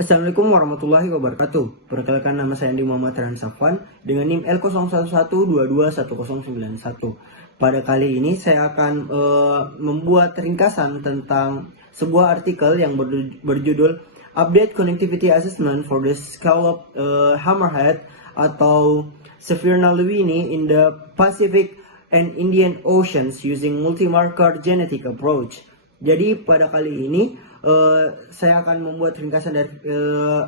Assalamualaikum warahmatullahi wabarakatuh. Perkenalkan, nama saya Andi Muhammad Rehan Safwan dengan NIM L0112221091. Pada kali ini saya akan membuat ringkasan tentang sebuah artikel yang berjudul Update Connectivity Assessment for the Scallop Hammerhead atau Severna lewini in the Pacific and Indian Oceans using Multi-Marker Genetic Approach. Jadi pada kali ini saya akan membuat ringkasan dari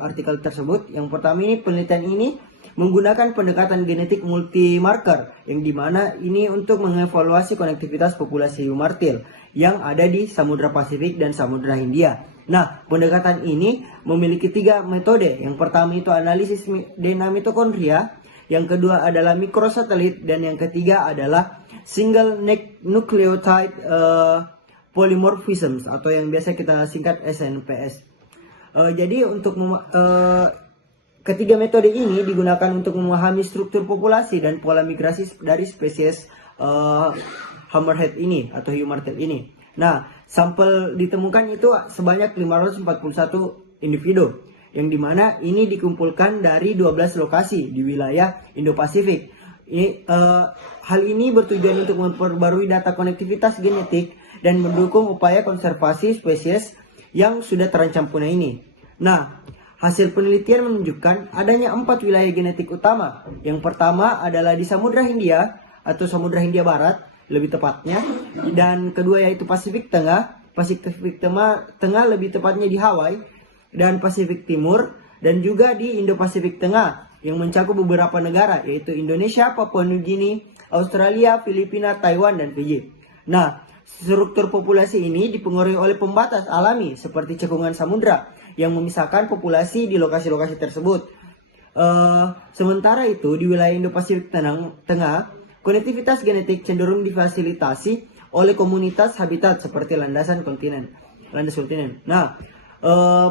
artikel tersebut. Yang pertama, ini penelitian ini menggunakan pendekatan genetik multi-marker, yang dimana ini untuk mengevaluasi konektivitas populasi hiu martil yang ada di Samudra Pasifik dan Samudra Hindia. Nah, pendekatan ini memiliki 3 metode. Yang pertama itu analisis DNA mitokondria, yang kedua adalah mikrosatelit, dan yang ketiga adalah single nucleotide polymorphisms atau yang biasa kita singkat SNPS. Jadi untuk ketiga metode ini digunakan untuk memahami struktur populasi dan pola migrasi dari spesies hammerhead ini atau hiu martil ini. Nah, sampel ditemukan itu sebanyak 541 individu, yang dimana ini dikumpulkan dari 12 lokasi di wilayah Indo-Pasifik. Hal ini bertujuan untuk memperbarui data konektivitas genetik dan mendukung upaya konservasi spesies yang sudah terancam punah ini. Nah, hasil penelitian menunjukkan adanya 4 wilayah genetik utama. Yang pertama adalah di Samudra Hindia atau Samudra Hindia Barat lebih tepatnya, dan kedua yaitu Pasifik Tengah. Pasifik Tengah lebih tepatnya di Hawaii, dan Pasifik Timur, dan juga di Indo-Pasifik Tengah yang mencakup beberapa negara yaitu Indonesia, Papua Nugini, Australia, Filipina, Taiwan, dan Fiji. Nah, struktur populasi ini dipengaruhi oleh pembatas alami seperti cekungan samudra yang memisahkan populasi di lokasi-lokasi tersebut. Sementara itu di wilayah Indo-Pasifik Tengah, konektivitas genetik cenderung difasilitasi oleh komunitas habitat seperti landas kontinen. Nah,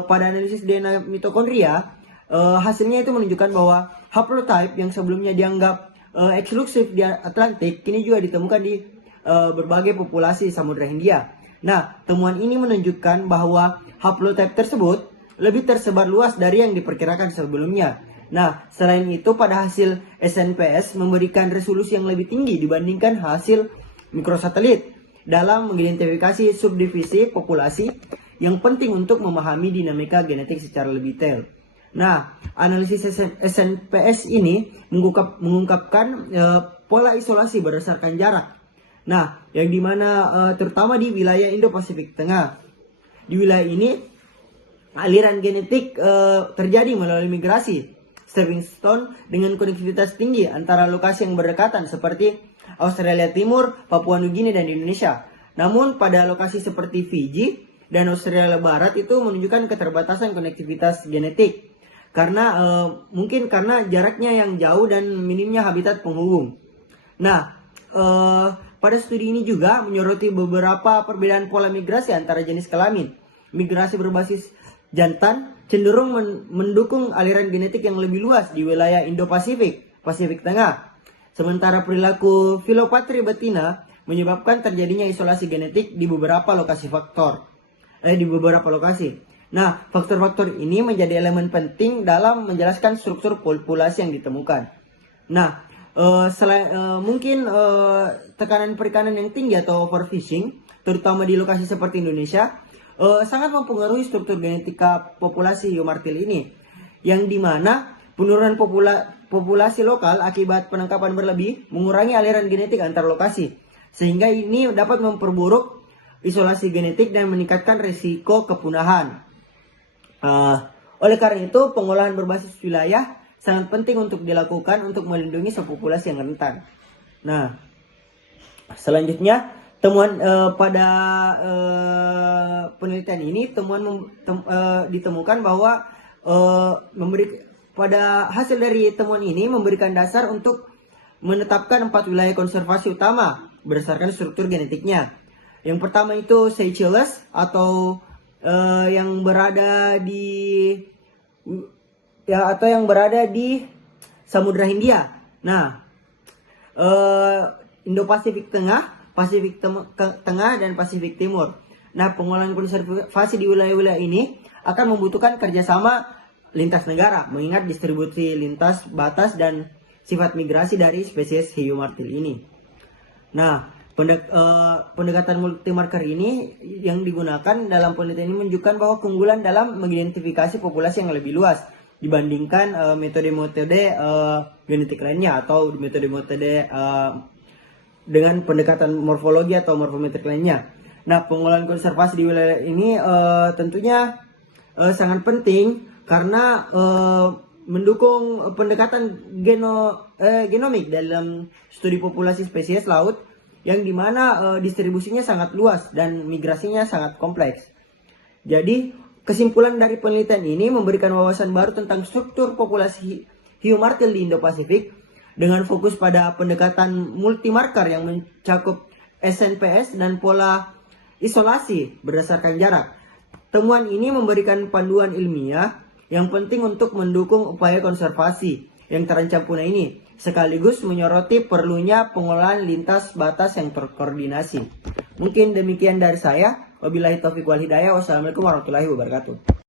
pada analisis DNA mitokondria, hasilnya itu menunjukkan bahwa haplotype yang sebelumnya dianggap eksklusif di Atlantik kini juga ditemukan di berbagai populasi Samudra Hindia. Nah, temuan ini menunjukkan bahwa haplotype tersebut lebih tersebar luas dari yang diperkirakan sebelumnya. Nah, selain itu pada hasil SNPS memberikan resolusi yang lebih tinggi dibandingkan hasil mikrosatelit dalam mengidentifikasi subdivisi populasi yang penting untuk memahami dinamika genetik secara lebih detail. Nah, analisis SNPS ini mengungkapkan pola isolasi berdasarkan jarak. Nah, yang dimana terutama di wilayah Indo-Pasifik Tengah. Di wilayah ini aliran genetik terjadi melalui migrasi stepping stone dengan konektivitas tinggi antara lokasi yang berdekatan seperti Australia Timur, Papua Nugini, dan Indonesia. Namun pada lokasi seperti Fiji dan Australia Barat itu menunjukkan keterbatasan konektivitas genetik karena mungkin karena jaraknya yang jauh dan minimnya habitat penghubung. Nah, pada studi ini juga menyoroti beberapa perbedaan pola migrasi antara jenis kelamin. Migrasi berbasis jantan cenderung mendukung aliran genetik yang lebih luas di wilayah Indo-Pasifik, Pasifik Tengah. Sementara perilaku filopatri betina menyebabkan terjadinya isolasi genetik di beberapa lokasi Nah, faktor-faktor ini menjadi elemen penting dalam menjelaskan struktur populasi yang ditemukan. Nah, mungkin tekanan perikanan yang tinggi atau overfishing, terutama di lokasi seperti Indonesia, sangat mempengaruhi struktur genetika populasi hiu martil ini, yang dimana penurunan populasi lokal akibat penangkapan berlebih mengurangi aliran genetik antar lokasi, sehingga ini dapat memperburuk isolasi genetik dan meningkatkan risiko kepunahan. Oleh karena itu, pengolahan berbasis wilayah sangat penting untuk dilakukan untuk melindungi subpopulasi yang rentan. Nah, selanjutnya temuan pada penelitian ini ditemukan bahwa pada hasil dari temuan ini memberikan dasar untuk menetapkan 4 wilayah konservasi utama berdasarkan struktur genetiknya. Yang pertama itu Seychelles atau yang berada di Samudra Hindia. Nah, Indo-Pasifik Tengah, Pasifik Tengah, dan Pasifik Timur. Nah, pengolahan konservasi di wilayah-wilayah ini akan membutuhkan kerjasama lintas negara, mengingat distribusi lintas batas dan sifat migrasi dari spesies hiu martil ini. Nah, pendekatan multimarker ini yang digunakan dalam penelitian ini menunjukkan bahwa keunggulan dalam mengidentifikasi populasi yang lebih luas dibandingkan metode-metode genetik lainnya atau metode-metode dengan pendekatan morfologi atau morfometrik lainnya. Nah, pengelolaan konservasi di wilayah ini tentunya sangat penting karena mendukung pendekatan genomik dalam studi populasi spesies laut yang dimana distribusinya sangat luas dan migrasinya sangat kompleks. Jadi, kesimpulan dari penelitian ini memberikan wawasan baru tentang struktur populasi hiu martil di Indo-Pasifik dengan fokus pada pendekatan multimarker yang mencakup SNPS dan pola isolasi berdasarkan jarak. Temuan ini memberikan panduan ilmiah yang penting untuk mendukung upaya konservasi yang terancam punah ini, sekaligus menyoroti perlunya pengelolaan lintas batas yang terkoordinasi. Mungkin demikian dari saya. Wabillahi taufiq wal hidayah. Wassalamualaikum warahmatullahi wabarakatuh.